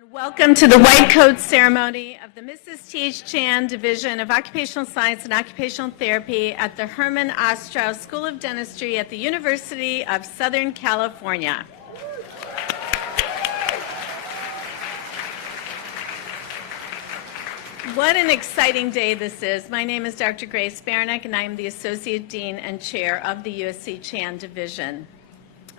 And welcome to the white coat ceremony of the Mrs. T.H. Chan Division of Occupational Science and Occupational Therapy at the Herman Ostrow School of Dentistry at the University of Southern California. What an exciting day this is. My name is Dr. Grace Baranek, and I am the Associate Dean and Chair of the USC Chan Division.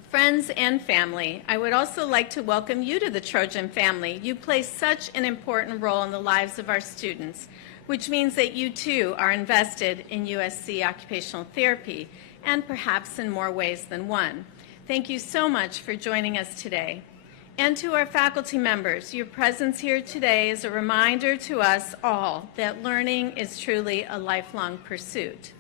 Friends and family, I would also like to welcome you to the Trojan family. You play such an important role in the lives of our students, which means that you too are invested in USC Occupational Therapy, and perhaps in more ways than one. Thank you so much for joining us today. And to our faculty members, your presence here today is a reminder to us all that learning is truly a lifelong pursuit.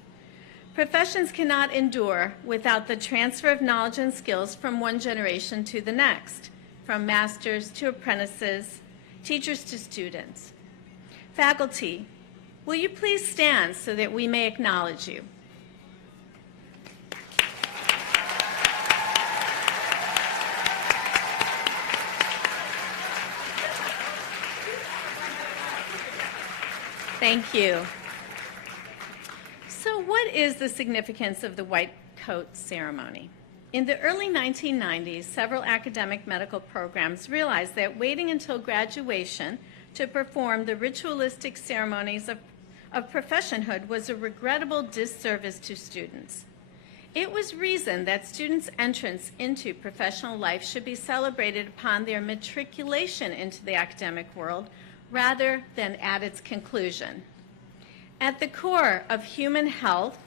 Professions cannot endure without the transfer of knowledge and skills from one generation to the next, from masters to apprentices, teachers to students. Faculty, will you please stand so that we may acknowledge you? Thank you. So what is the significance of the white coat ceremony? In the early 1990s, several academic medical programs realized that waiting until graduation to perform the ritualistic ceremonies of professionhood was a regrettable disservice to students. It was reasoned that students' entrance into professional life should be celebrated upon their matriculation into the academic world rather than at its conclusion. At the core of human health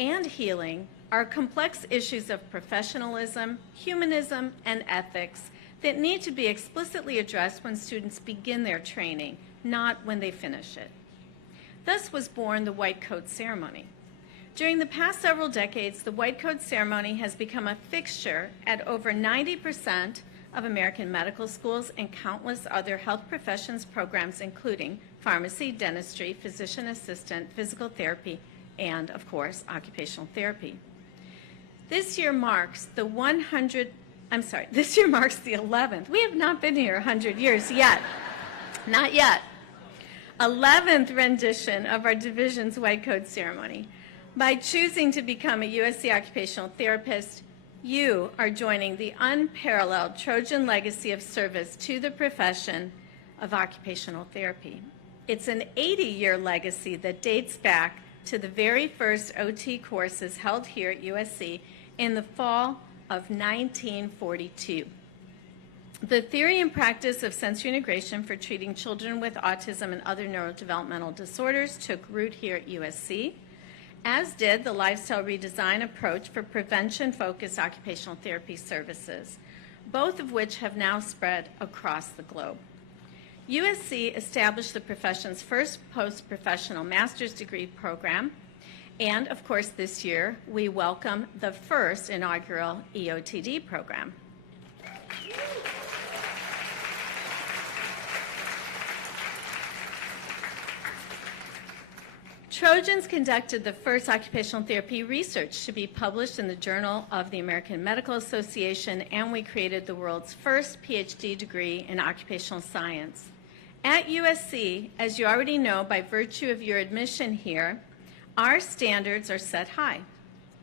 and healing are complex issues of professionalism, humanism, and ethics that need to be explicitly addressed when students begin their training, not when they finish it. Thus was born the white coat ceremony. During the past several decades, the white coat ceremony has become a fixture at over 90% of American medical schools and countless other health professions programs, including pharmacy, dentistry, physician assistant, physical therapy, and, of course, occupational therapy. This year marks the 11th. We have not been here 100 years yet. Not yet. 11th rendition of our division's white coat ceremony. By choosing to become a USC occupational therapist, you are joining the unparalleled Trojan legacy of service to the profession of occupational therapy. It's an 80-year legacy that dates back to the very first OT courses held here at USC in the fall of 1942. The theory and practice of sensory integration for treating children with autism and other neurodevelopmental disorders took root here at USC, as did the lifestyle redesign approach for prevention-focused occupational therapy services, both of which have now spread across the globe. USC established the profession's first post-professional master's degree program, and of course this year we welcome the first inaugural EOTD program. Trojans conducted the first occupational therapy research to be published in the Journal of the American Medical Association, and we created the world's first PhD degree in occupational science. At USC, as you already know by virtue of your admission here, our standards are set high.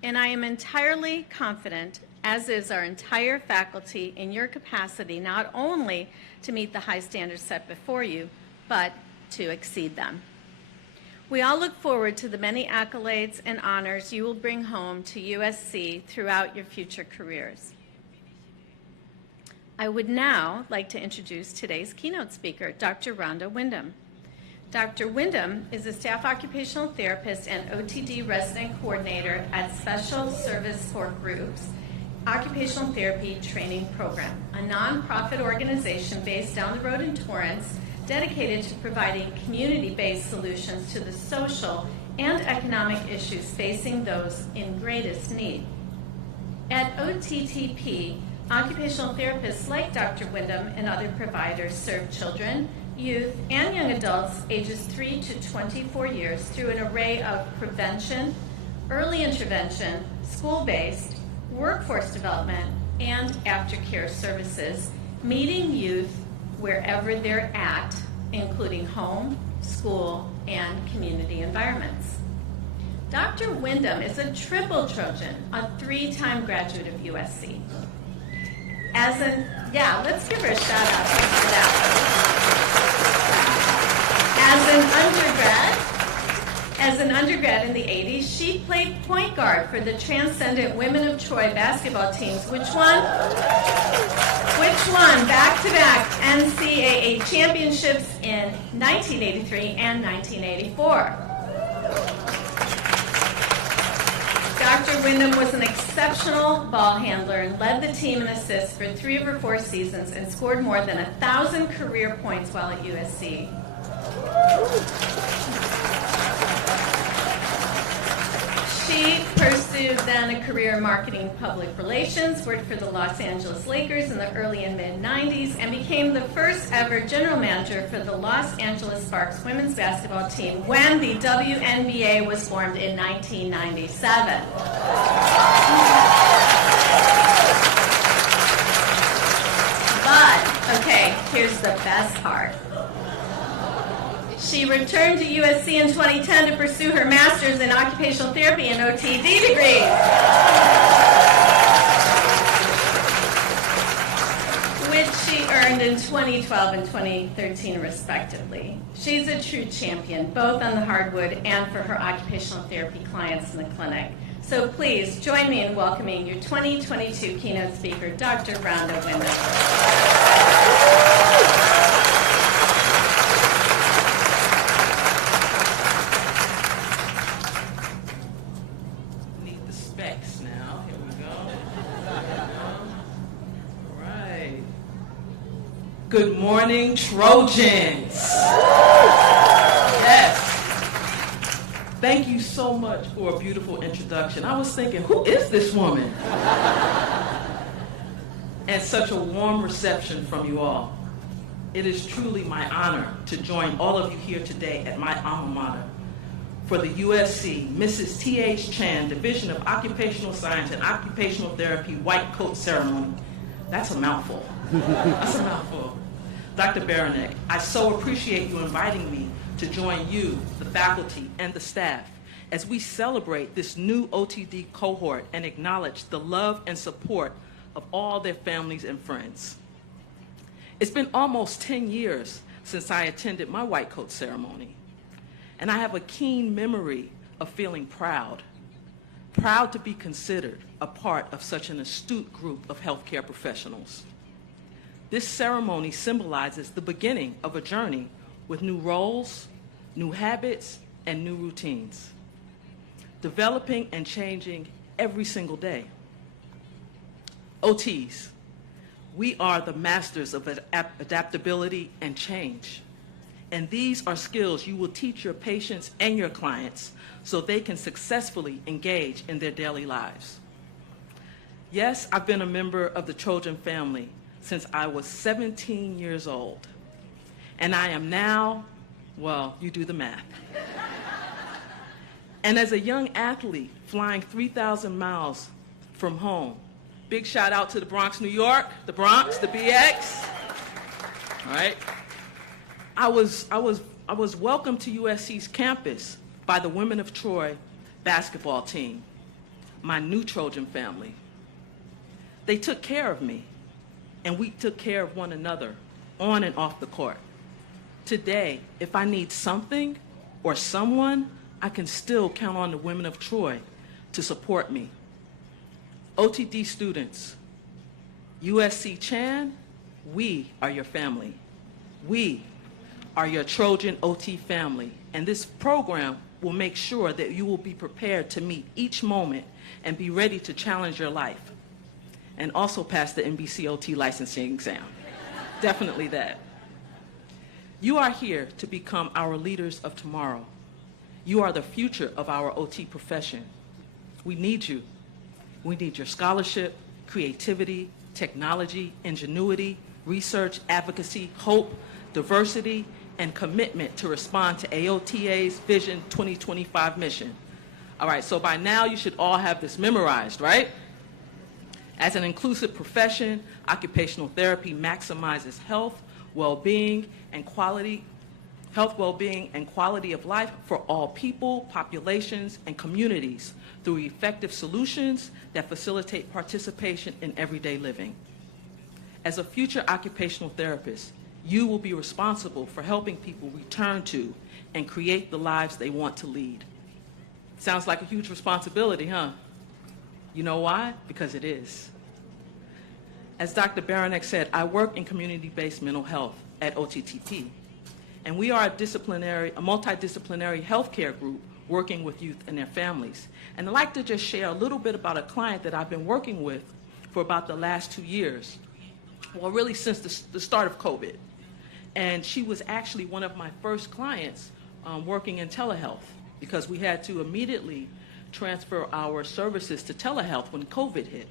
And I am entirely confident, as is our entire faculty, in your capacity not only to meet the high standards set before you, but to exceed them. We all look forward to the many accolades and honors you will bring home to USC throughout your future careers. I would now like to introduce today's keynote speaker, Dr. Rhonda Wyndham. Dr. Wyndham is a staff occupational therapist and OTD resident coordinator at Special Service for Groups Occupational Therapy Training Program, a nonprofit organization based down the road in Torrance, dedicated to providing community-based solutions to the social and economic issues facing those in greatest need. At OTTP, occupational therapists like Dr. Wyndham and other providers serve children, youth, and young adults ages 3 to 24 years through an array of prevention, early intervention, school-based, workforce development, and aftercare services, meeting youth wherever they're at, including home, school, and community environments. Dr. Wyndham is a triple Trojan, a 3-time graduate of USC. Let's give her a shout out for that. As an undergrad in the 80s, she played point guard for the transcendent Women of Troy basketball teams, which won back-to-back NCAA championships in 1983 and 1984. Dr. Wyndham was an exceptional ball handler and led the team in assists for 3 of her 4 seasons and scored more than 1,000 career points while at USC. She pursued then a career in marketing and public relations, worked for the Los Angeles Lakers in the early and mid-90s, and became the first ever general manager for the Los Angeles Sparks women's basketball team when the WNBA was formed in 1997. But, okay, here's the best part. She returned to USC in 2010 to pursue her master's in occupational therapy and OTD degrees, which she earned in 2012 and 2013, respectively. She's a true champion, both on the hardwood and for her occupational therapy clients in the clinic. So please join me in welcoming your 2022 keynote speaker, Dr. Rhonda Wyndham. Good morning, Trojans. Yes. Thank you so much for a beautiful introduction. I was thinking, who is this woman? And such a warm reception from you all. It is truly my honor to join all of you here today at my alma mater for the USC Mrs. T.H. Chan Division of Occupational Science and Occupational Therapy White Coat Ceremony. That's a mouthful. That's a mouthful. Dr. Baranek, I so appreciate you inviting me to join you, the faculty, and the staff as we celebrate this new OTD cohort and acknowledge the love and support of all their families and friends. It's been almost 10 years since I attended my white coat ceremony, and I have a keen memory of feeling proud to be considered a part of such an astute group of healthcare professionals. This ceremony symbolizes the beginning of a journey with new roles, new habits, and new routines, developing and changing every single day. OTs, we are the masters of adaptability and change. And these are skills you will teach your patients and your clients so they can successfully engage in their daily lives. Yes, I've been a member of the Trojan family since I was 17 years old. And I am now, well, you do the math. And as a young athlete flying 3,000 miles from home, big shout out to the Bronx, New York, the Bronx, the BX. All right. I was welcomed to USC's campus by the Women of Troy basketball team, my new Trojan family. They took care of me, and we took care of one another on and off the court. Today, if I need something or someone, I can still count on the Women of Troy to support me. OTD students, USC Chan, we are your family. We are your Trojan OT family, and this program will make sure that you will be prepared to meet each moment and be ready to challenge your life, and also pass the NBC OT licensing exam. Definitely that. You are here to become our leaders of tomorrow. You are the future of our OT profession. We need you. We need your scholarship, creativity, technology, ingenuity, research, advocacy, hope, diversity, and commitment to respond to AOTA's Vision 2025 mission. All right, so by now you should all have this memorized, right? As an inclusive profession, occupational therapy maximizes health, well-being, and quality health, well-being, and quality of life for all people, populations, and communities through effective solutions that facilitate participation in everyday living. As a future occupational therapist, you will be responsible for helping people return to and create the lives they want to lead. Sounds like a huge responsibility, huh? You know why? Because it is. As Dr. Baranek said, I work in community-based mental health at OTTP, and we are a multidisciplinary healthcare group working with youth and their families. And I'd like to just share a little bit about a client that I've been working with for about the last 2 years. Well, really since the start of COVID. And she was actually one of my first clients working in telehealth, because we had to immediately transfer our services to telehealth when COVID hit.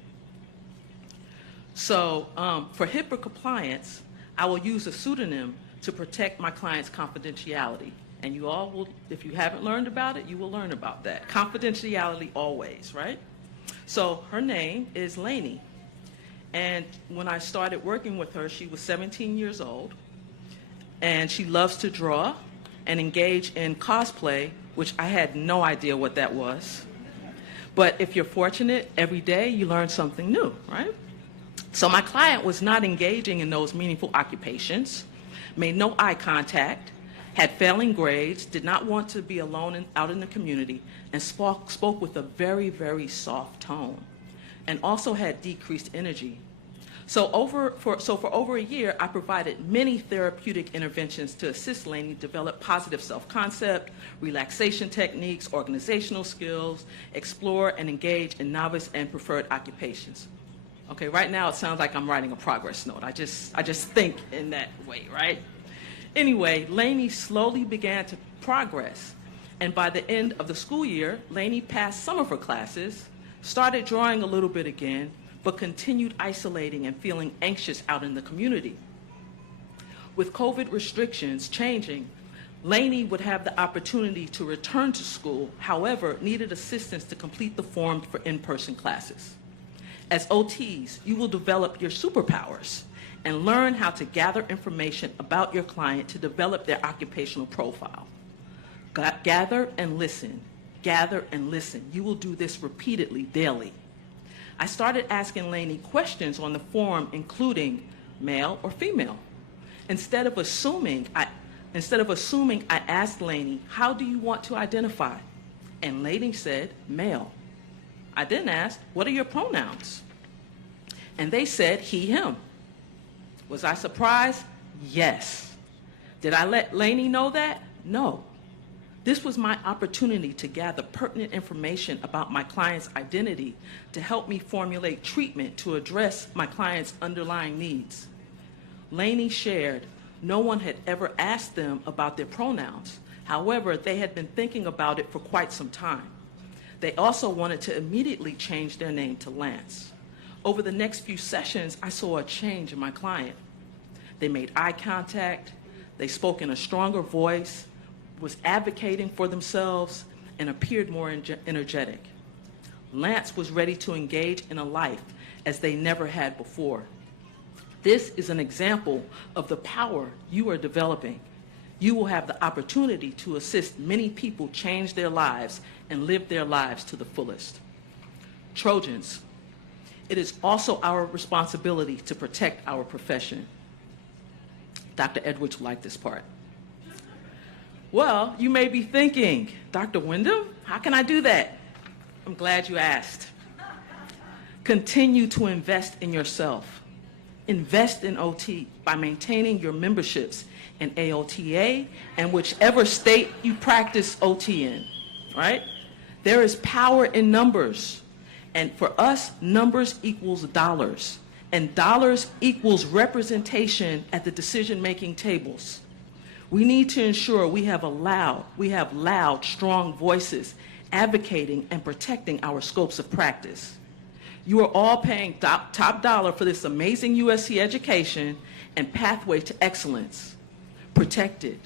So for HIPAA compliance, I will use a pseudonym to protect my client's confidentiality. And you all will, if you haven't learned about it, you will learn about that. Confidentiality always, right? So her name is Lainey. And when I started working with her, she was 17 years old. And she loves to draw and engage in cosplay, which I had no idea what that was. But if you're fortunate, every day you learn something new, right? So my client was not engaging in those meaningful occupations, made no eye contact, had failing grades, did not want to be alone out in the community, and spoke with a very, very soft tone, and also had decreased energy. So for over a year, I provided many therapeutic interventions to assist Lainey develop positive self-concept, relaxation techniques, organizational skills, explore and engage in novice and preferred occupations. Okay, right now it sounds like I'm writing a progress note. I just think in that way, right? Anyway, Lainey slowly began to progress, and by the end of the school year, Lainey passed some of her classes, started drawing a little bit again, but continued isolating and feeling anxious out in the community. With COVID restrictions changing, Lainey would have the opportunity to return to school, however, needed assistance to complete the forms for in-person classes. As OTs, you will develop your superpowers and learn how to gather information about your client to develop their occupational profile. Gather and listen. Gather and listen. You will do this repeatedly, daily. I started asking Lainey questions on the form, including male or female. Instead of assuming, I asked Lainey, how do you want to identify? And Lainey said, male. I then asked, what are your pronouns? And they said, he, him. Was I surprised? Yes. Did I let Lainey know that? No. This was my opportunity to gather pertinent information about my client's identity to help me formulate treatment to address my client's underlying needs. Lainey shared, no one had ever asked them about their pronouns. However, they had been thinking about it for quite some time. They also wanted to immediately change their name to Lance. Over the next few sessions, I saw a change in my client. They made eye contact, they spoke in a stronger voice, was advocating for themselves, and appeared more energetic. Lance was ready to engage in a life as they never had before. This is an example of the power you are developing. You will have the opportunity to assist many people change their lives and live their lives to the fullest. Trojans, it is also our responsibility to protect our profession. Dr. Edwards will like this part. Well, you may be thinking, Dr. Wyndham, how can I do that? I'm glad you asked. Continue to invest in yourself. Invest in OT by maintaining your memberships in AOTA and whichever state you practice OT in, right? There is power in numbers. And for us, numbers equals dollars. And dollars equals representation at the decision-making tables. We need to ensure we have loud, strong voices advocating and protecting our scopes of practice. You are all paying top dollar for this amazing USC education and pathway to excellence. Protect it.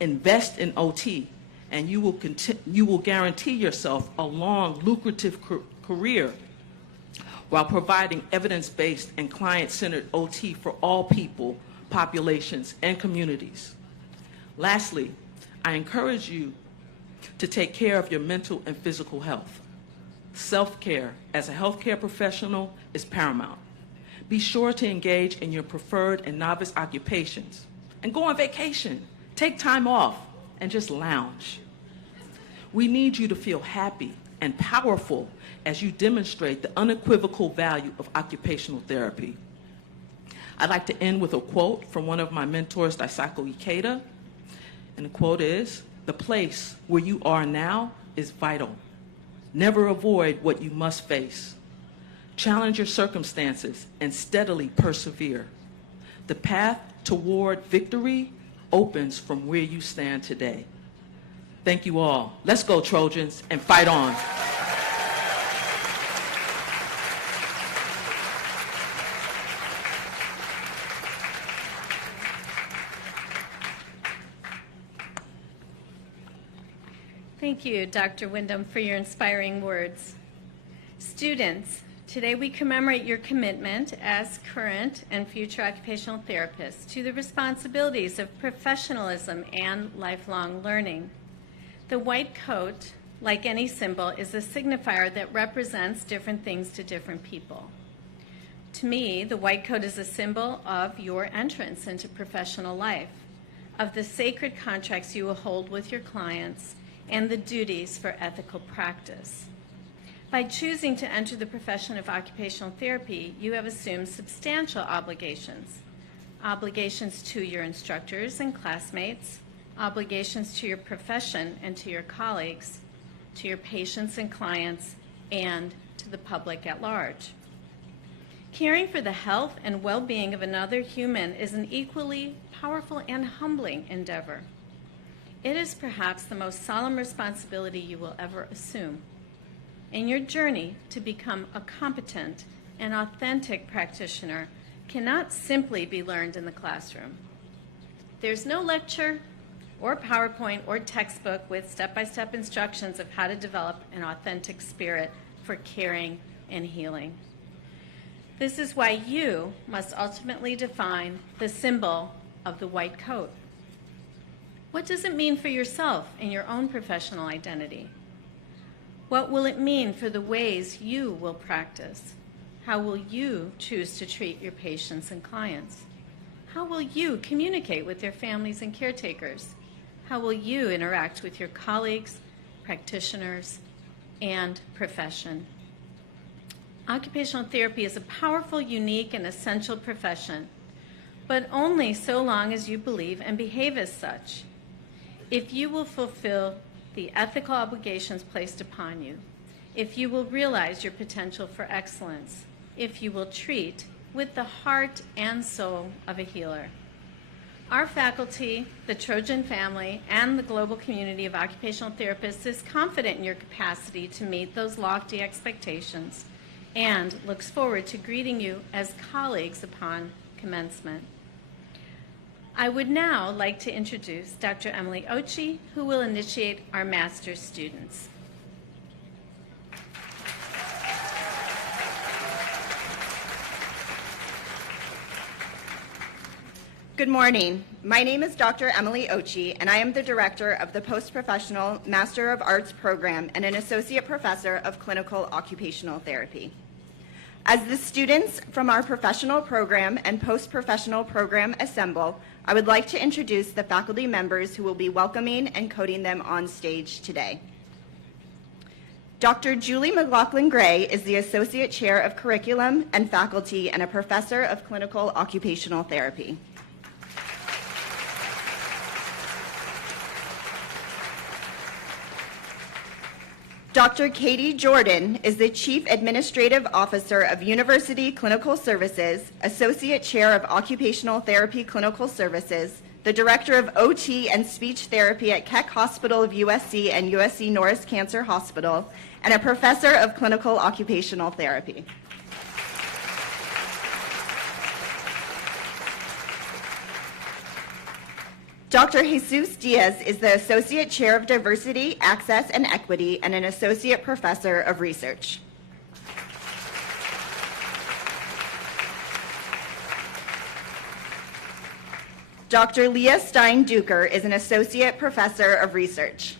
Invest in OT, and you will guarantee yourself a long, lucrative career while providing evidence-based and client-centered OT for all people, populations, and communities. Lastly, I encourage you to take care of your mental and physical health. Self-care as a healthcare professional is paramount. Be sure to engage in your preferred and novice occupations and go on vacation. Take time off and just lounge. We need you to feel happy and powerful as you demonstrate the unequivocal value of occupational therapy. I'd like to end with a quote from one of my mentors, Daisaku Ikeda, and the quote is, "The place where you are now is vital. Never avoid what you must face. Challenge your circumstances and steadily persevere. The path toward victory opens from where you stand today." Thank you all. Let's go, Trojans, and fight on. Thank you, Dr. Wyndham, for your inspiring words. Students, today we commemorate your commitment as current and future occupational therapists to the responsibilities of professionalism and lifelong learning. The white coat, like any symbol, is a signifier that represents different things to different people. To me, the white coat is a symbol of your entrance into professional life, of the sacred contracts you will hold with your clients, and the duties for ethical practice. By choosing to enter the profession of occupational therapy, you have assumed substantial obligations. Obligations to your instructors and classmates, obligations to your profession and to your colleagues, to your patients and clients, and to the public at large. Caring for the health and well-being of another human is an equally powerful and humbling endeavor. It is perhaps the most solemn responsibility you will ever assume. And your journey to become a competent and authentic practitioner cannot simply be learned in the classroom. There's no lecture or PowerPoint or textbook with step-by-step instructions of how to develop an authentic spirit for caring and healing. This is why you must ultimately define the symbol of the white coat. What does it mean for yourself and your own professional identity? What will it mean for the ways you will practice? How will you choose to treat your patients and clients? How will you communicate with their families and caretakers? How will you interact with your colleagues, practitioners, and profession? Occupational therapy is a powerful, unique, and essential profession, but only so long as you believe and behave as such. If you will fulfill the ethical obligations placed upon you, if you will realize your potential for excellence, if you will treat with the heart and soul of a healer. Our faculty, the Trojan family, and the global community of occupational therapists is confident in your capacity to meet those lofty expectations and looks forward to greeting you as colleagues upon commencement. I would now like to introduce Dr. Emily Ochi, who will initiate our master's students. Good morning. My name is Dr. Emily Ochi, and I am the director of the Post-Professional Master of Arts program and an associate professor of clinical occupational therapy. As the students from our professional program and post-professional program assemble, I would like to introduce the faculty members who will be welcoming and coding them on stage today. Dr. Julie McLaughlin-Gray is the Associate Chair of Curriculum and Faculty and a Professor of Clinical Occupational Therapy. Dr. Katie Jordan is the Chief Administrative Officer of University Clinical Services, Associate Chair of Occupational Therapy Clinical Services, the Director of OT and Speech Therapy at Keck Hospital of USC and USC Norris Cancer Hospital, and a Professor of Clinical Occupational Therapy. Dr. Jesus Diaz is the Associate Chair of Diversity, Access, and Equity and an Associate Professor of Research. Dr. Leah Stein-Duker is an Associate Professor of Research.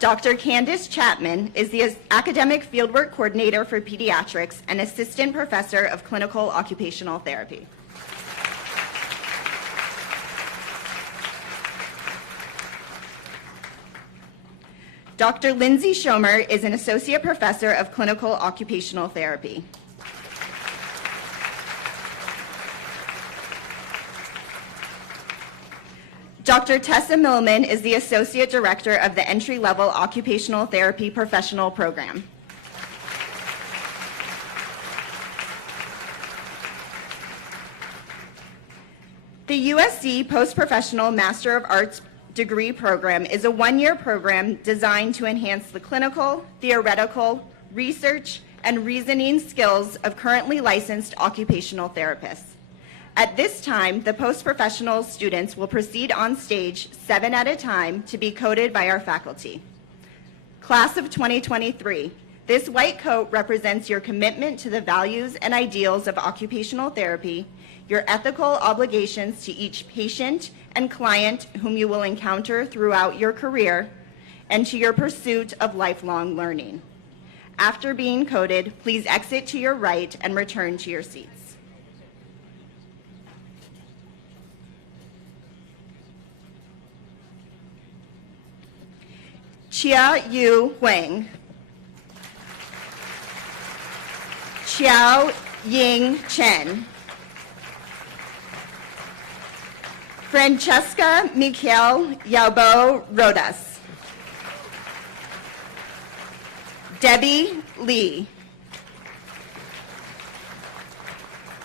Dr. Candace Chapman is the Academic Fieldwork Coordinator for Pediatrics and Assistant Professor of Clinical Occupational Therapy. Dr. Lindsay Schomer is an Associate Professor of Clinical Occupational Therapy. Dr. Tessa Millman is the Associate Director of the Entry-Level Occupational Therapy Professional Program. The USC Post-Professional Master of Arts degree program is a one-year program designed to enhance the clinical, theoretical, research, and reasoning skills of currently licensed occupational therapists. At this time, the post-professional students will proceed on stage 7 at a time to be coded by our faculty. Class of 2023, this white coat represents your commitment to the values and ideals of occupational therapy, your ethical obligations to each patient and client whom you will encounter throughout your career, and to your pursuit of lifelong learning. After being coded, please exit to your right and return to your seats. Chia Yu Huang. Xiao Ying Chen. Francesca Michael Yaubo Rodas. Debbie Lee.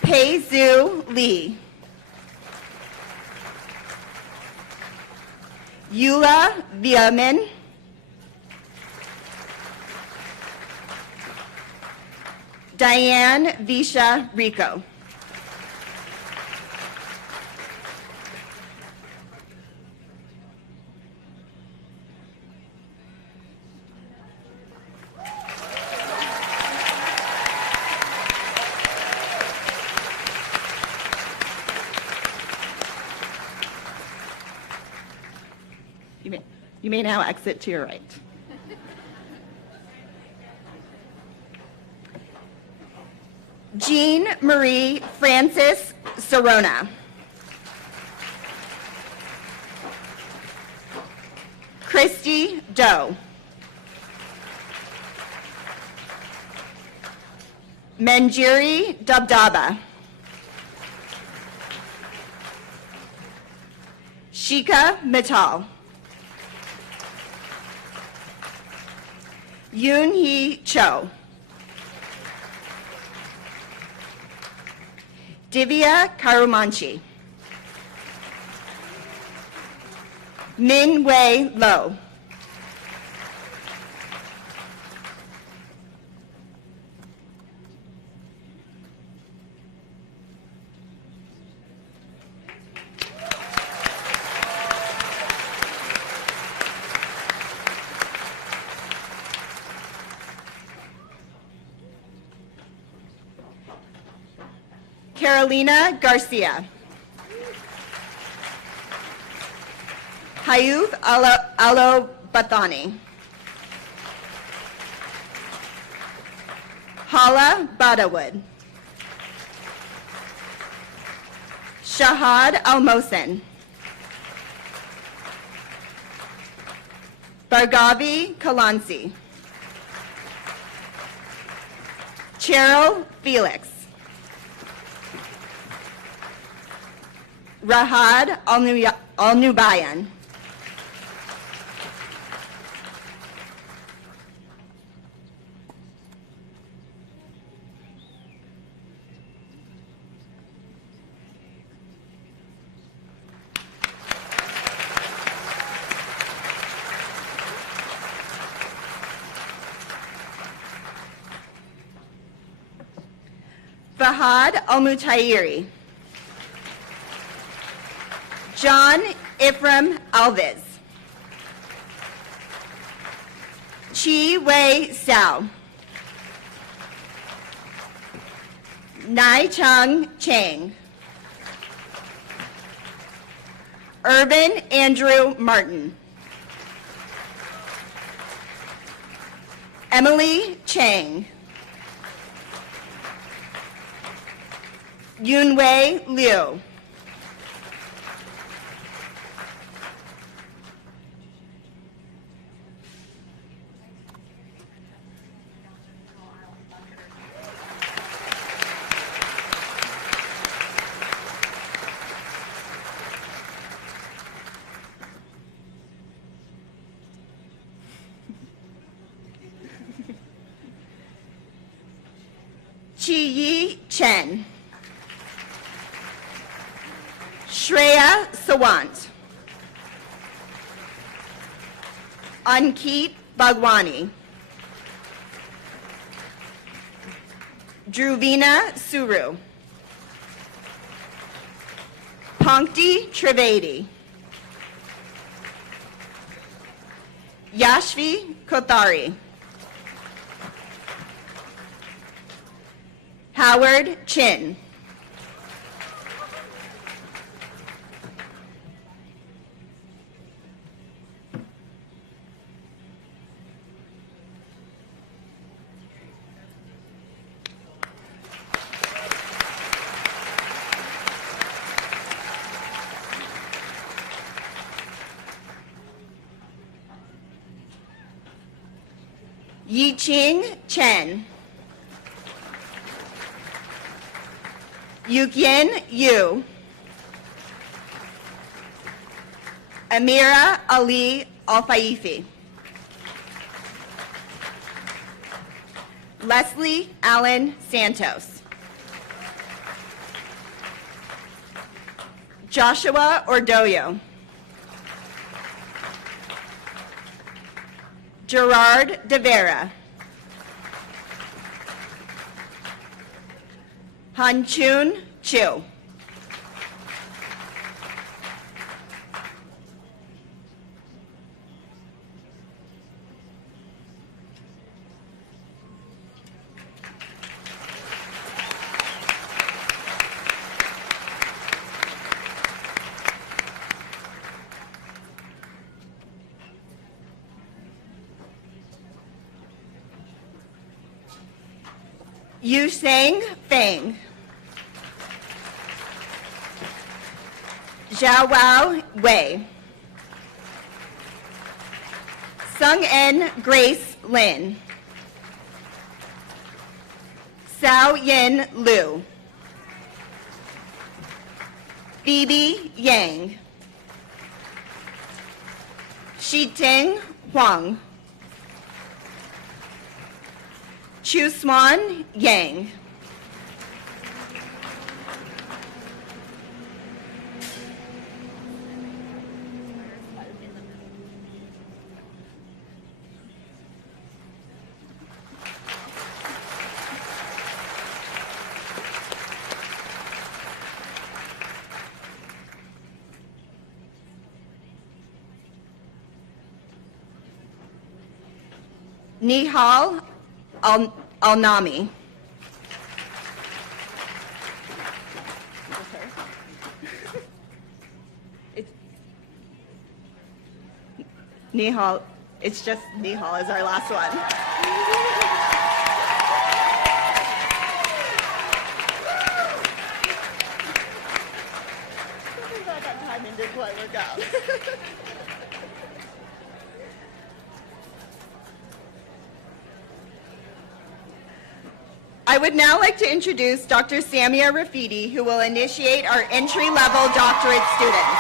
Pei Zhu Lee. Eula Viamin. Diane Visha Rico. You may now exit to your right. Jean Marie Francis Sorona. Christy Doe. Manjiri Dabdaba. Shika Mittal. Yoon Hee Cho. Divya Karumanchi. Min Wei Lo. Carolina Garcia. Hayuf Alo Bathani. Hala Badawood. Shahad Al-Mohsen. Bargavi Kalansi. Cheryl Felix. Rahad Al-Nubayan. Fahad Al-Mutayiri. John Ifram Alviz. Chi Wei Sao. Nai Chung Chang. Irvin Andrew Martin. Emily Chang. Yunwei Liu. Chi Yi Chen. Shreya Sawant. Ankit Bhagwani. Druvina Suru. Pankti Trivedi. Yashvi Kothari. Howard Chin. Yiqing Chen. Yukien Yu. Amira Ali Al-Faifi. Leslie Allen Santos. Joshua Ordoyo. Gerard De Vera. Hanchun Chiu. Yusang Feng. Zhao Wei. Sung En Grace Lin. Sao Yin Liu. Phoebe Yang. Shiting Huang. Chusman Yang. Nihal Al-Nami. Nihal, it's just Nihal is our last one. Something about that timing didn't quite work out. I would now like to introduce Dr. Samia Rafidi, who will initiate our entry-level doctorate students.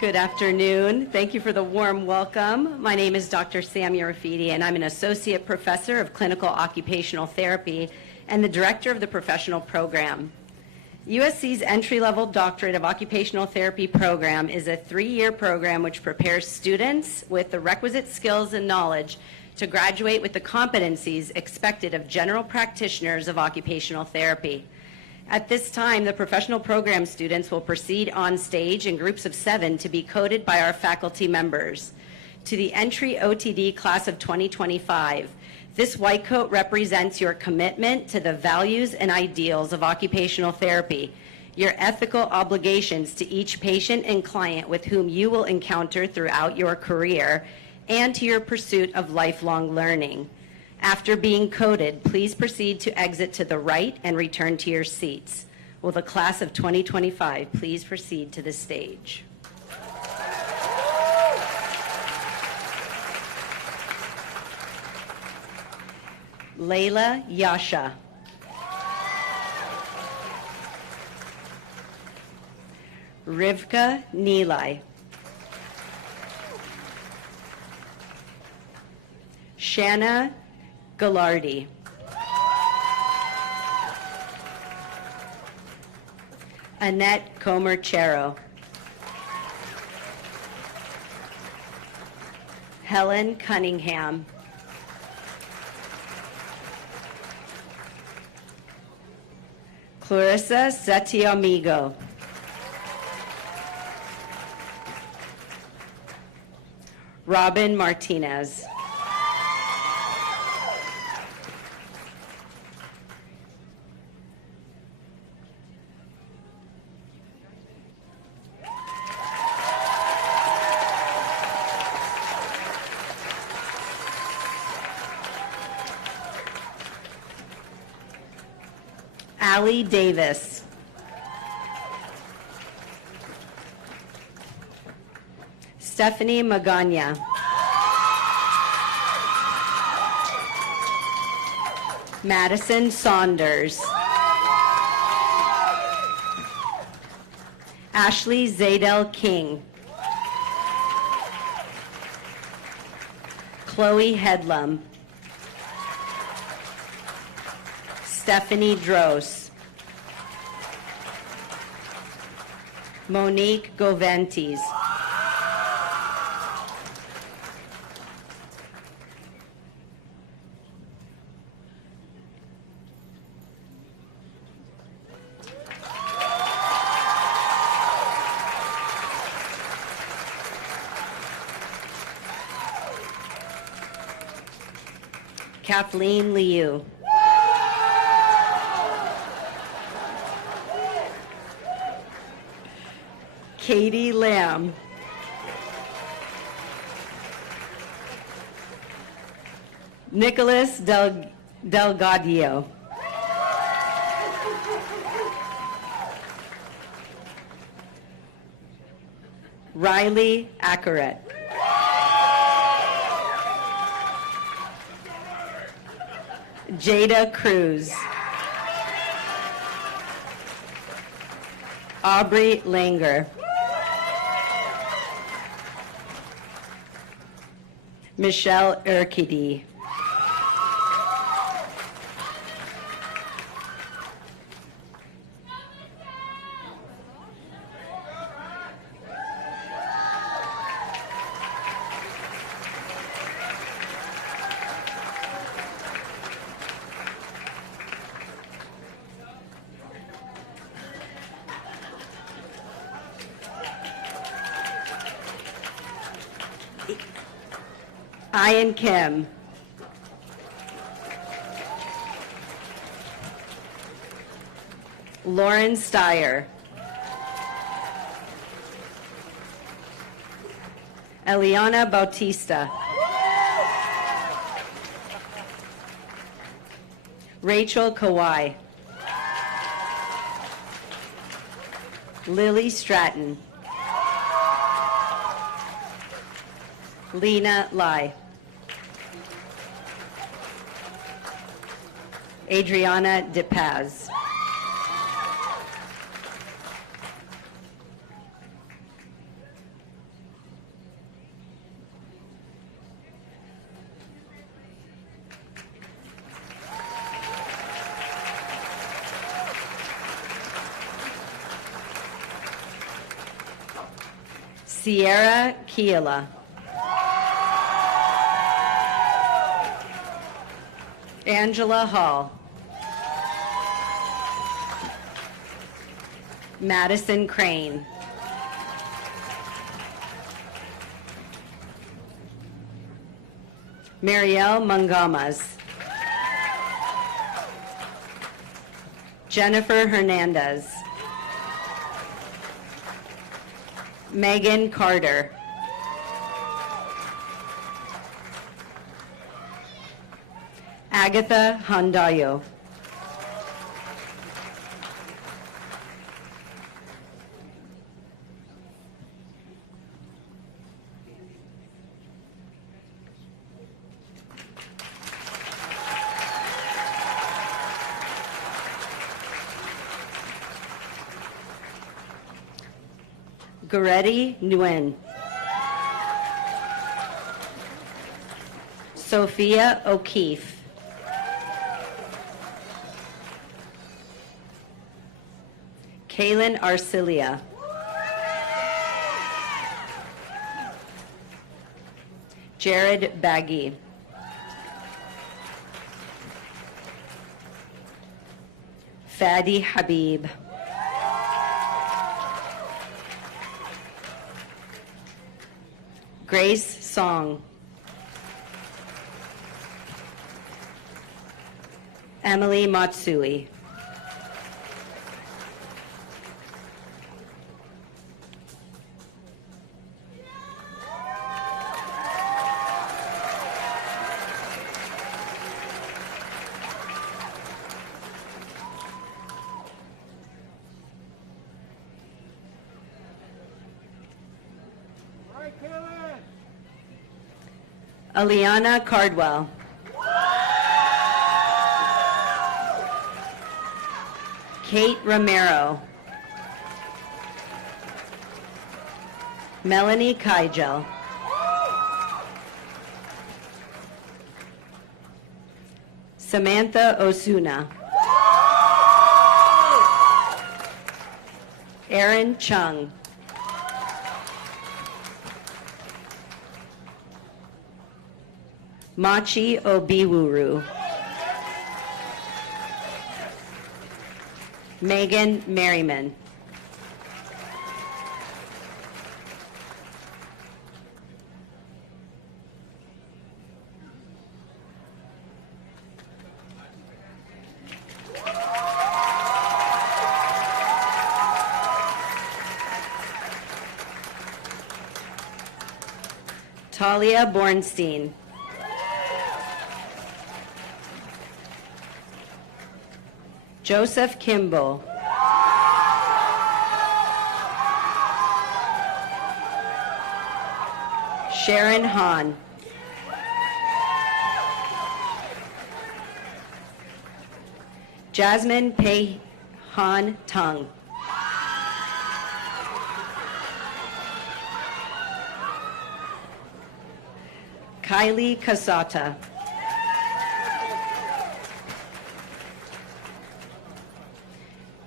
Good afternoon. Thank you for the warm welcome. My name is Dr. Samia Rafidi, and I'm an associate professor of clinical occupational therapy and the director of the professional program. USC's entry-level doctorate of occupational therapy program is a 3-year program which prepares students with the requisite skills and knowledge to graduate with the competencies expected of general practitioners of occupational therapy. At this time, the professional program students will proceed on stage in groups of 7 to be coded by our faculty members. To the entry OTD class of 2025, this white coat represents your commitment to the values and ideals of occupational therapy, your ethical obligations to each patient and client with whom you will encounter throughout your career, and to your pursuit of lifelong learning. After being coded, please proceed to exit to the right and return to your seats. Will the class of 2025 please proceed to the stage? Layla Yasha. Rivka Nilay. Shanna Gallardi. Annette Comer-Chero. Helen Cunningham. Clarissa Setiamigo. Robin Martinez. Allie Davis. Stephanie Magana. Madison Saunders. Ashley Zadel King. Chloe Headlam. Stephanie Dross. Monique Goventes. Kathleen Liu. Katie Lamb. Nicholas Delgadillo. Riley Accaret. Jada Cruz. Aubrey Langer. Michelle Urquidi. Ian Kim. Lauren Steyer. Eliana Bautista. Rachel Kawai. Lily Stratton. Lena Lai. Adriana DePaz. Sierra Kiela. Angela Hall. Madison Crane. Marielle Mangamas. Jennifer Hernandez. Megan Carter. Agatha Handayo. Goretti Nguyen. Sophia O'Keefe. Kaylin Arcilia. Jared Baggy. Fadi Habib. Grace Song. Emily Matsui. Aliana Cardwell. Kate Romero. Melanie Kygel. Samantha Osuna. Aaron Chung. Machi Obiwuru. Megan Merriman. Talia Bornstein. Joseph Kimball. Sharon Hahn. Jasmine Pei Han Tung. Kylie Casata.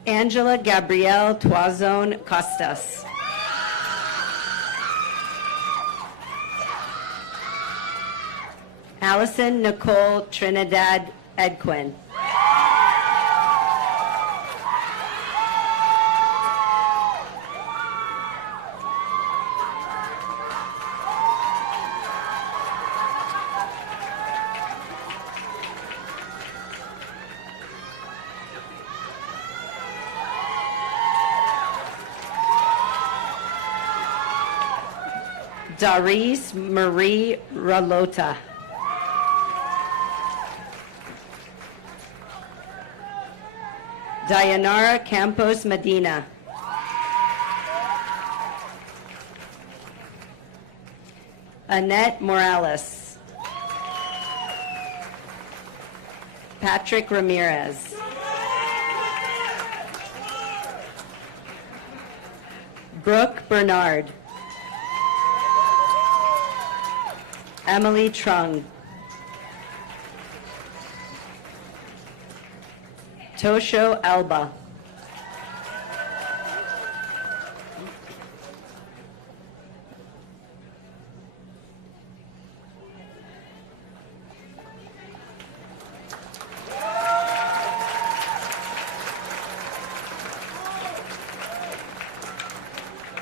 Angela Gabrielle Toison Costas. Allison Nicole Trinidad Edquin. Darice Marie Ralota. Dayanara Campos Medina. Annette Morales. Patrick Ramirez. Brooke Bernard. Emily Trung. Tosho Alba.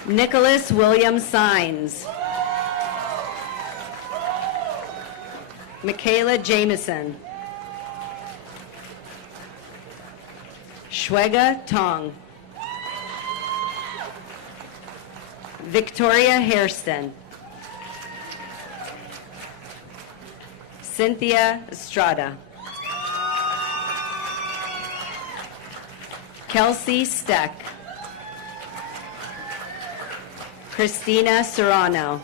Nicholas William Sines. Michaela Jameson. Shwega Tong. Victoria Hairston. Cynthia Estrada. Kelsey Steck. Christina Serrano.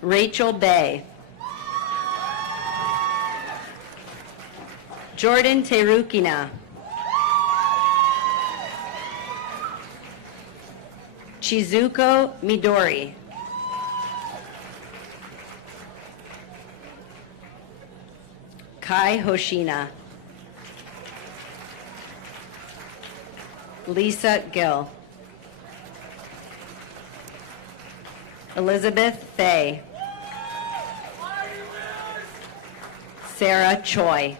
Rachel Bay. Jordan Terukina. Chizuko Midori. Kai Hoshina. Lisa Gill. Elizabeth Fay. Sarah Choi.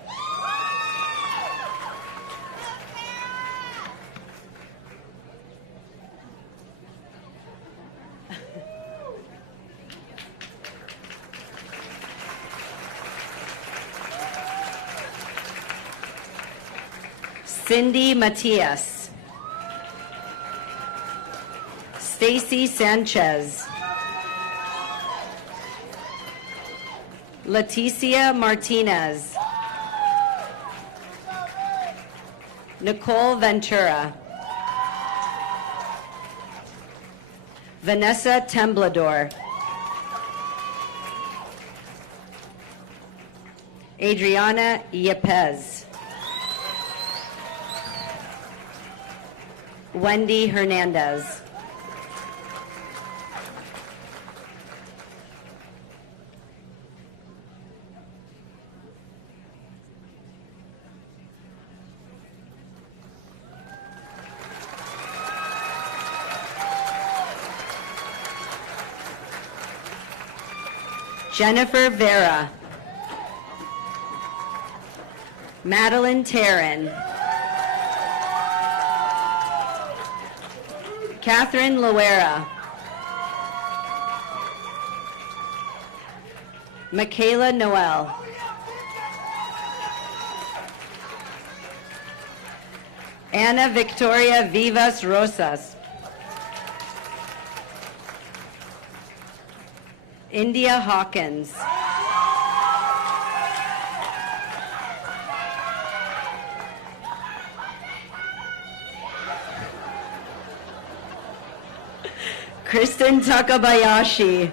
Cindy Matias. Stacy Sanchez. Leticia Martinez. Nicole Ventura. Vanessa Temblador. Adriana Yepes. Wendy Hernandez. Jennifer Vera. Madeline Tarrin. Catherine Loera. Michaela Noel. Ana Victoria Vivas Rosas. India Hawkins. Kristen Takabayashi.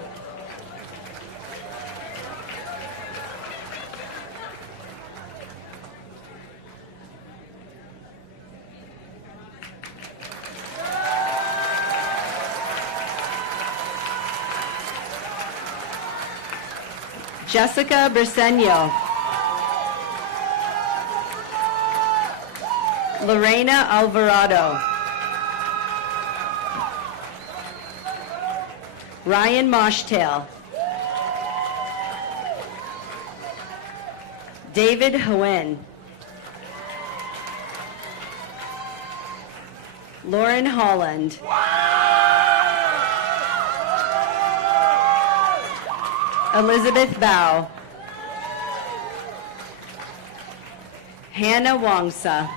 Jessica Briseño. Lorena Alvarado. Ryan Moshtail. David Hoen. Lauren Holland. Elizabeth Bao. Hannah Wongsa.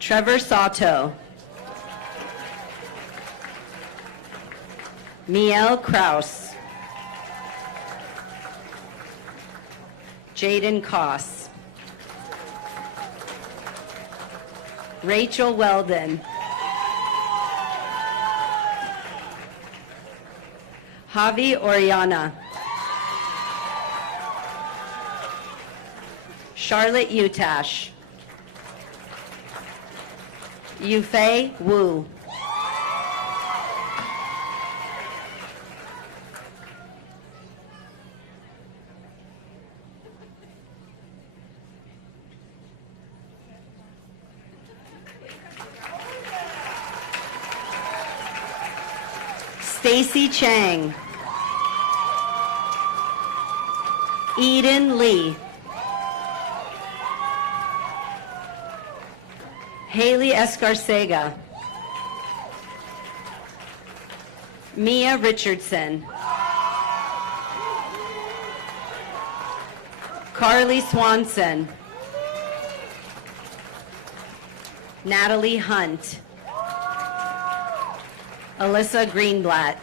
Trevor Sato. Miel Kraus. Jaden Koss. Rachel Weldon. Javi Oriana. Charlotte Utash. Yufei Wu. Stacy Chang. Eden Lee. Haley Escarcega. Mia Richardson. Carly Swanson. Natalie Hunt. Alyssa Greenblatt.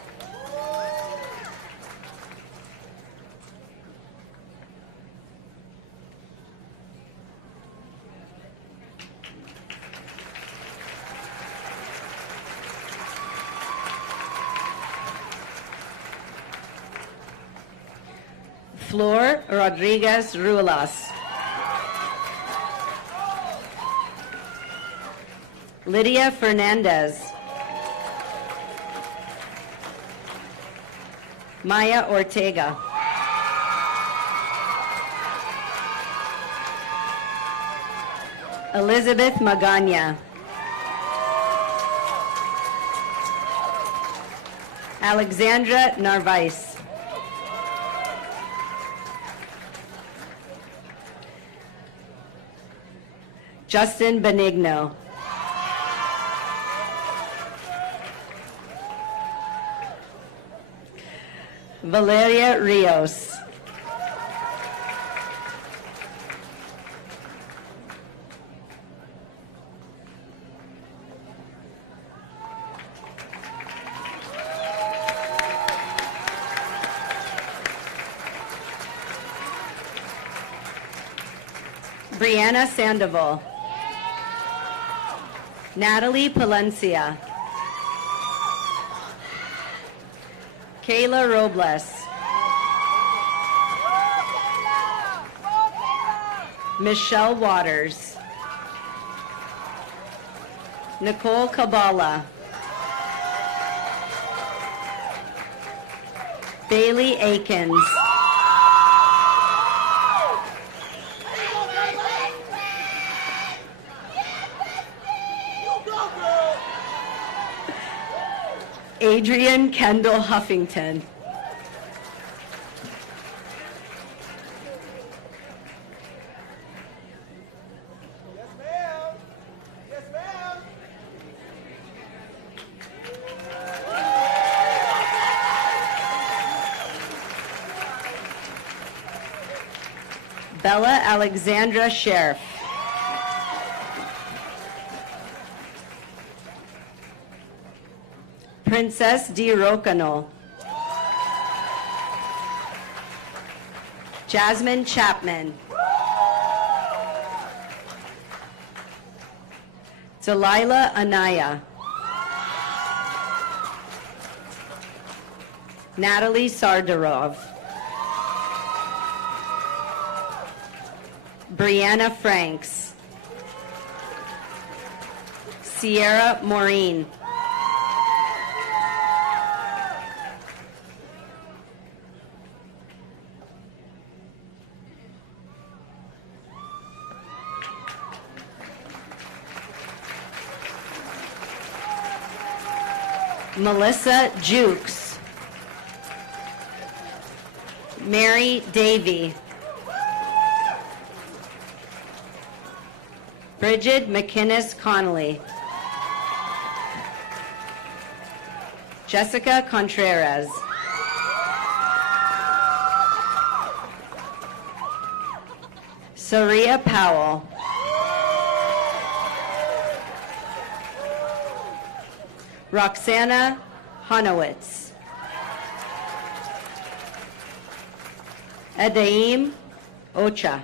Flor Rodriguez Ruelas. Lydia Fernandez. Maya Ortega. Elizabeth Magana. Alexandra Narvaez. Justin Benigno. Valeria Rios. Brianna Sandoval. Natalie Palencia. Kayla Robles. Michelle Waters. Nicole Kabala. Bailey Akins. Adrian Kendall Huffington. Yes, ma'am. Yes, ma'am. Bella Alexandra Sheriff. Princess Di Rocano. Jasmine Chapman. Delilah Anaya. Natalie Sardarov. Brianna Franks. Sierra Maureen. Melissa Jukes. Mary Davy. Bridget McInnes Connolly. Jessica Contreras. Saria Powell. Roxana Honowitz. Adaim Ocha.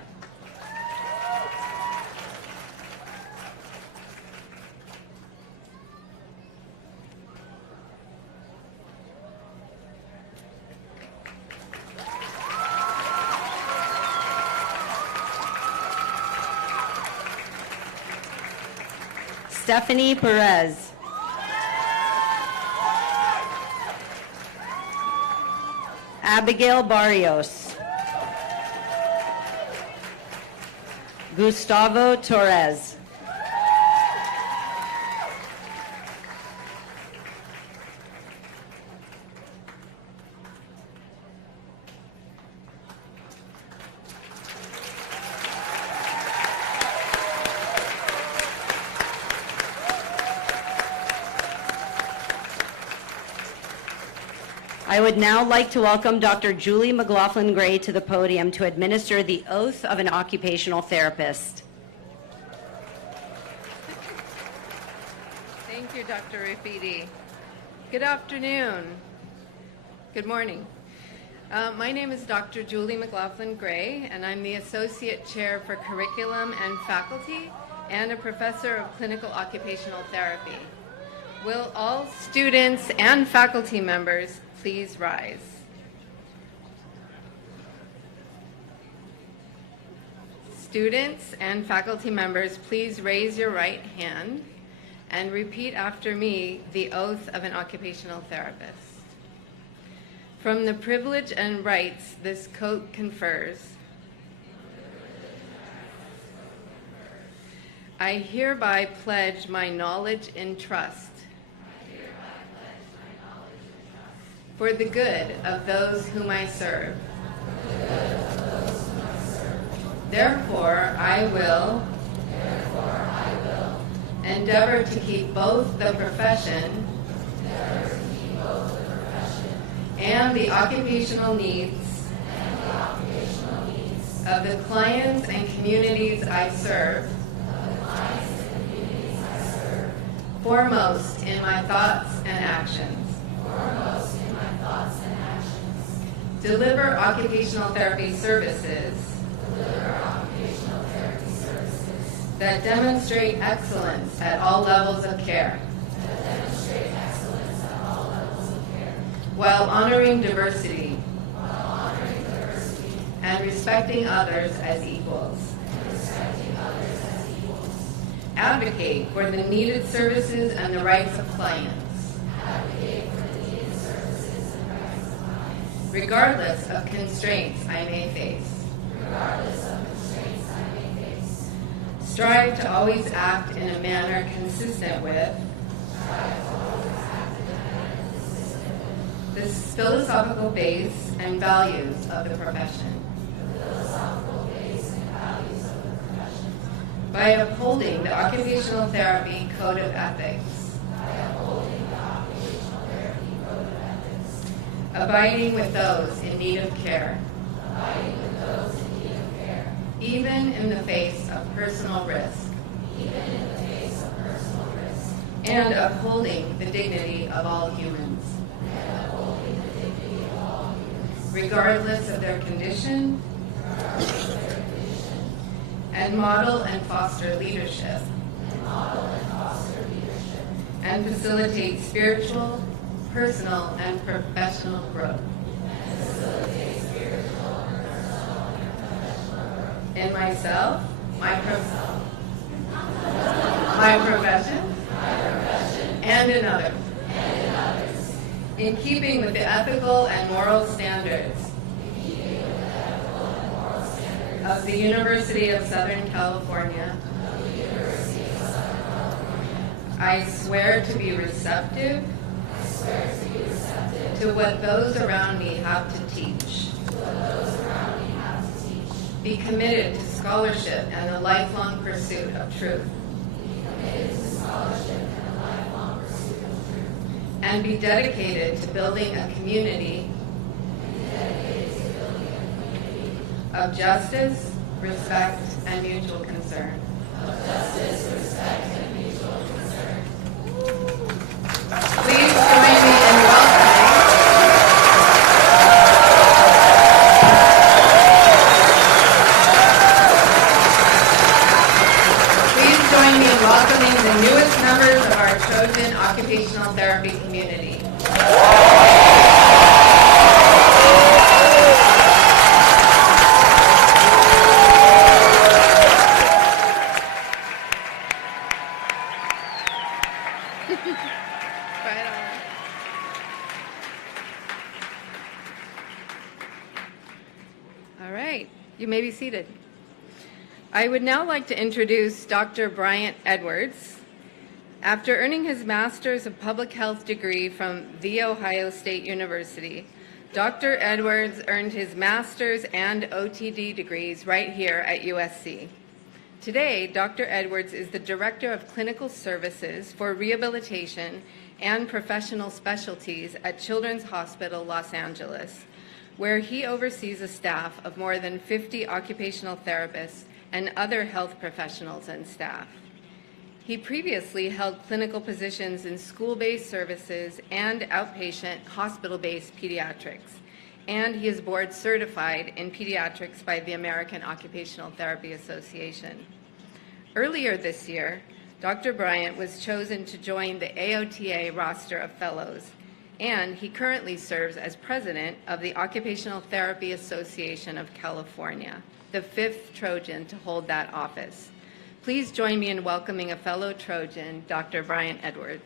Stephanie Perez. Abigail Barrios. Gustavo Torres. I would now like to welcome Dr. Julie McLaughlin-Gray to the podium to administer the oath of an occupational therapist. Thank you, Dr. Rafidi. Good afternoon. Good morning. My name is Dr. Julie McLaughlin-Gray, and I'm the Associate Chair for Curriculum and Faculty and a Professor of Clinical Occupational Therapy. Will all students and faculty members please rise? Students and faculty members, please raise your right hand and repeat after me the oath of an occupational therapist. From the privilege and rights this coat confers, I hereby pledge my knowledge and trust for the good of those whom I serve. Therefore, I will endeavor to keep both the profession and the occupational needs of the clients and communities I serve foremost in my thoughts and actions. Deliver occupational therapy services that demonstrate excellence at all levels of care, while honoring diversity and respecting others as equals. Advocate for the needed services and the rights of clients, regardless of constraints I may face. Strive to always act in a manner consistent with the philosophical base and values of the profession. By upholding the Occupational Therapy Code of Ethics, abiding with those in need of care, even in the face of personal risk, and upholding the dignity of all humans, regardless of their condition, and model and foster leadership, and facilitate spiritual, personal, and professional growth. In myself, my profession, and in others. In keeping with the ethical and moral standards of the University of Southern California, I swear to be receptive to what those around me have to teach. Be committed to scholarship and the lifelong pursuit of truth. And be dedicated to building a community of justice, respect, and mutual concern. Please join me in welcoming the newest members of our chosen occupational therapy community. You may be seated. I would now like to introduce Dr. Bryant Edwards. After earning his Master's of Public Health degree from The Ohio State University, Dr. Edwards earned his Master's and OTD degrees right here at USC. Today, Dr. Edwards is the Director of Clinical Services for Rehabilitation and Professional Specialties at Children's Hospital Los Angeles, where he oversees a staff of more than 50 occupational therapists and other health professionals and staff. He previously held clinical positions in school-based services and outpatient hospital-based pediatrics, and he is board certified in pediatrics by the American Occupational Therapy Association. Earlier this year, Dr. Bryant was chosen to join the AOTA roster of fellows, and he currently serves as president of the Occupational Therapy Association of California, the 5th Trojan to hold that office. Please join me in welcoming a fellow Trojan, Dr. Bryant Edwards.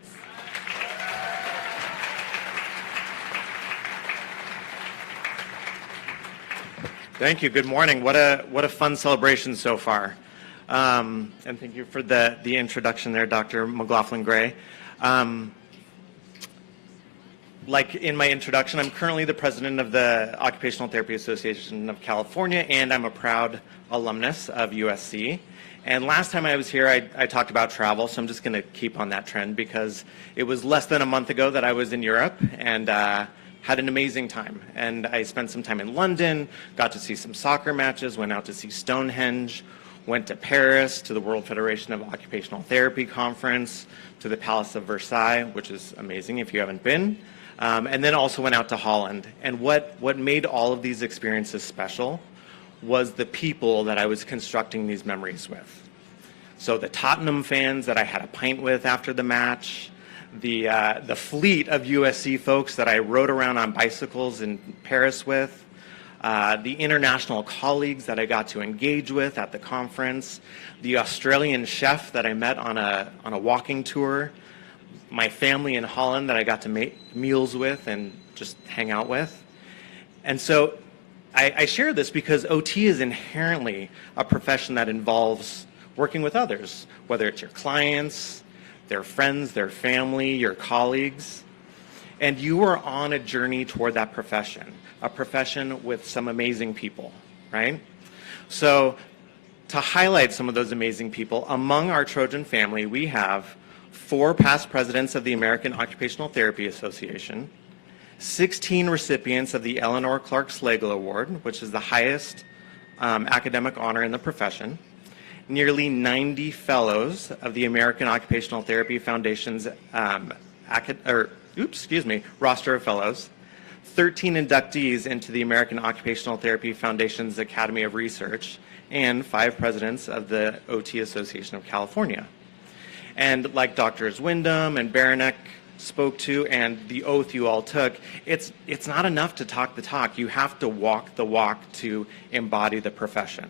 Thank you. Good morning. What a fun celebration so far. And thank you for the introduction there, Dr. McLaughlin-Gray. Like in my introduction, I'm currently the president of the Occupational Therapy Association of California, and I'm a proud alumnus of USC. And last time I was here, I talked about travel, so I'm just going to keep on that trend because it was less than a month ago that I was in Europe and had an amazing time. And I spent some time in London, got to see some soccer matches, went out to see Stonehenge, went to Paris, to the World Federation of Occupational Therapy Conference, to the Palace of Versailles, which is amazing if you haven't been, and then also went out to Holland. And what made all of these experiences special was the people that I was constructing these memories with. So the Tottenham fans that I had a pint with after the match, the fleet of USC folks that I rode around on bicycles in Paris with, the international colleagues that I got to engage with at the conference, the Australian chef that I met on a walking tour, my family in Holland that I got to make meals with and just hang out with. And so I share this because OT is inherently a profession that involves working with others, whether it's your clients, their friends, their family, your colleagues. And you are on a journey toward that profession, a profession with some amazing people, right? So to highlight some of those amazing people, among our Trojan family, we have 4 past presidents of the American Occupational Therapy Association, 16 recipients of the Eleanor Clark Slagle Award, which is the highest academic honor in the profession, nearly 90 fellows of the American Occupational Therapy Foundation's roster of fellows, 13 inductees into the American Occupational Therapy Foundation's Academy of Research, and 5 presidents of the OT Association of California. And like Drs. Wyndham and Baranek spoke to, and the oath you all took, it's not enough to talk the talk. You have to walk the walk to embody the profession.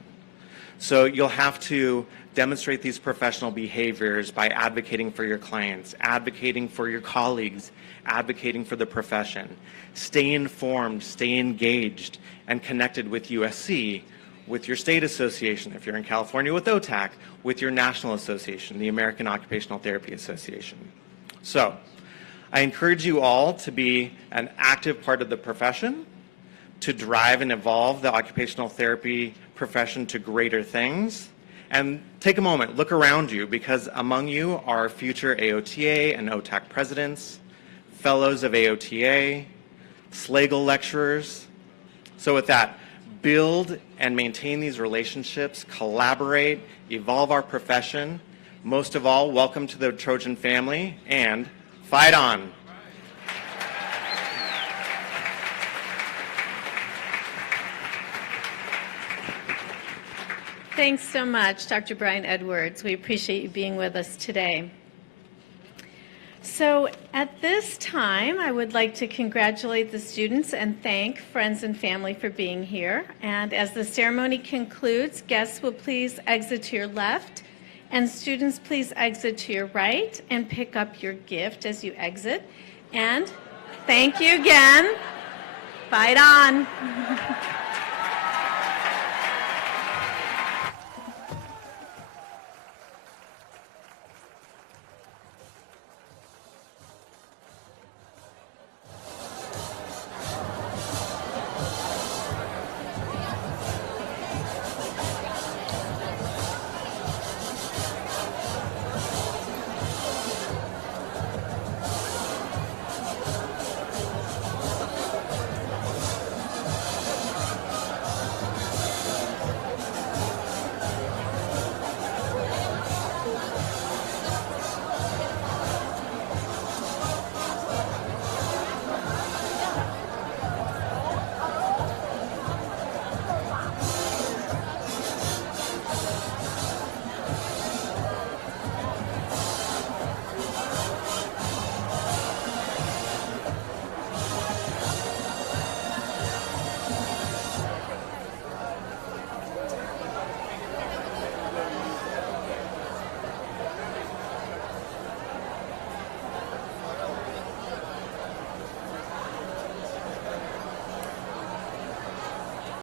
So you'll have to demonstrate these professional behaviors by advocating for your clients, advocating for your colleagues, advocating for the profession. Stay informed, stay engaged, and connected with USC, with your state association, if you're in California, with OTAC, with your national association, the American Occupational Therapy Association. So I encourage you all to be an active part of the profession, to drive and evolve the occupational therapy profession to greater things. And take a moment, look around you, because among you are future AOTA and OTAC presidents, fellows of AOTA, Slagle lecturers. So with that, build and maintain these relationships, collaborate, evolve our profession. Most of all, welcome to the Trojan family, and fight on. Thanks so much, Dr. Bryant Edwards. We appreciate you being with us today. So at this time, I would like to congratulate the students and thank friends and family for being here. And as the ceremony concludes, guests will please exit to your left, and students please exit to your right and pick up your gift as you exit. And thank you again. Fight on.